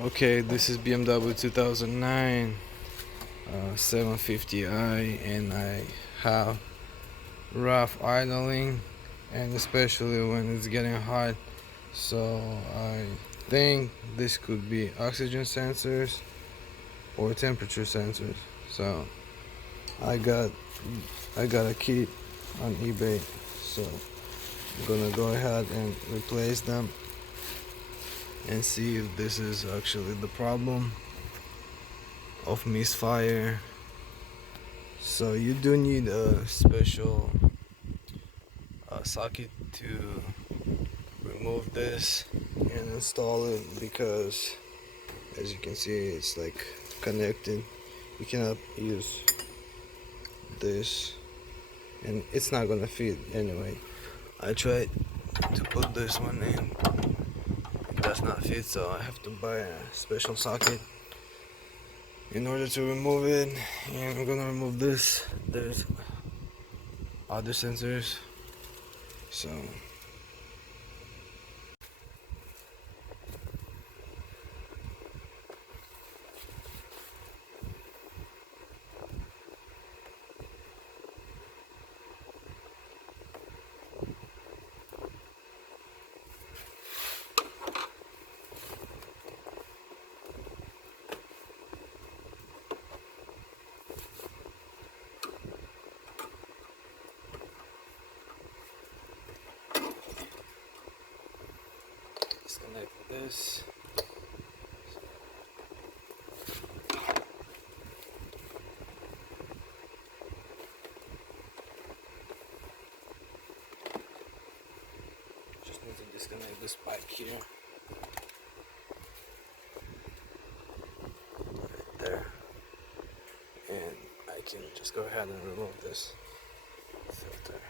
Okay, this is BMW 2009 750i, and I have rough idling, and especially when it's getting hot. So I think this could be oxygen sensors or temperature sensors. So I got I got a kit on eBay. So I'm gonna go ahead and replace them and see if this is actually the problem of misfire. So you do need a special socket to remove this and install it, because as you can see it's like connected. You cannot use this and it's not gonna fit anyway. I tried to put this one in, it does not fit, so I have to buy a special socket in order to remove it. And I'm gonna remove this. There's other sensors, so disconnect this. Just need to disconnect this pipe here, right there, and I can just go ahead and remove this filter.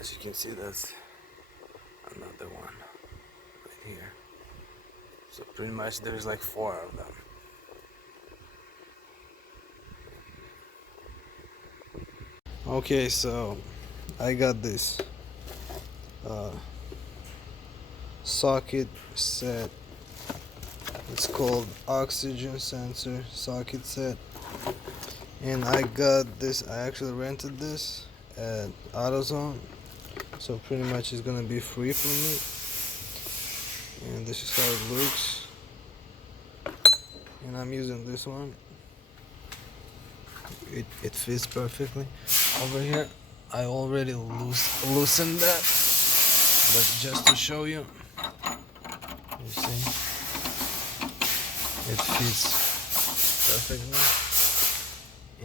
As you can see, that's another one right here. So pretty much there's like 4 of them. Okay, so I got this uh, socket set. It's called oxygen sensor socket set, and I got this. I actually rented this at AutoZone, so pretty much it's gonna be free for me. And this is how it looks. And I'm using this one. It fits perfectly. Over here, I already loosened that, but just to show you, you see, it fits perfectly.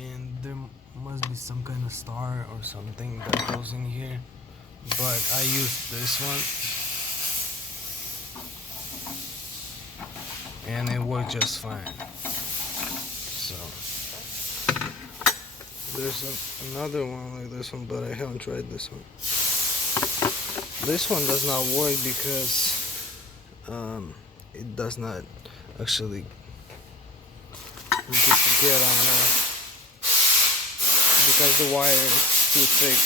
And there must be some kind of star or something that goes in here, but I used this one and it worked just fine. So there's another one like this one, but I haven't tried this one. This one does not work because it does not actually get on there because the wire is too thick.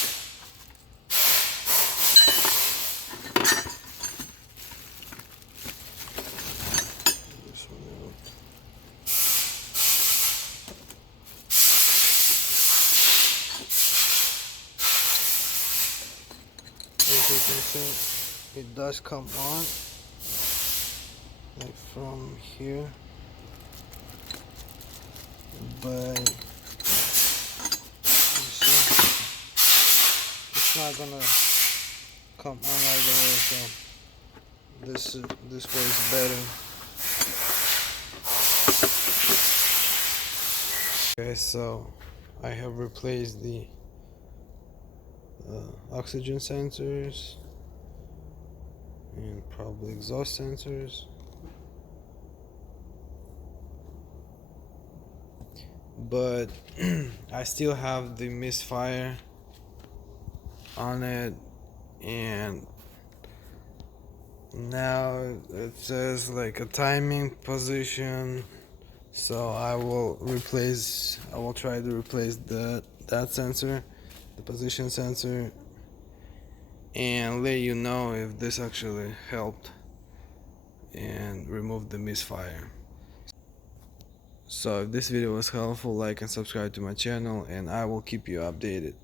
This one out. As you can see, it does come on, like from here, but you see, it's not gonna come on all the way. So this way is better. Okay, so I have replaced the oxygen sensors and probably exhaust sensors. but I still have the misfire on it, and now it says like a timing position. So I will try to replace that sensor, the position sensor, and let you know if this actually helped and removed the misfire. So if this video was helpful, like and subscribe to my channel, and I will keep you updated.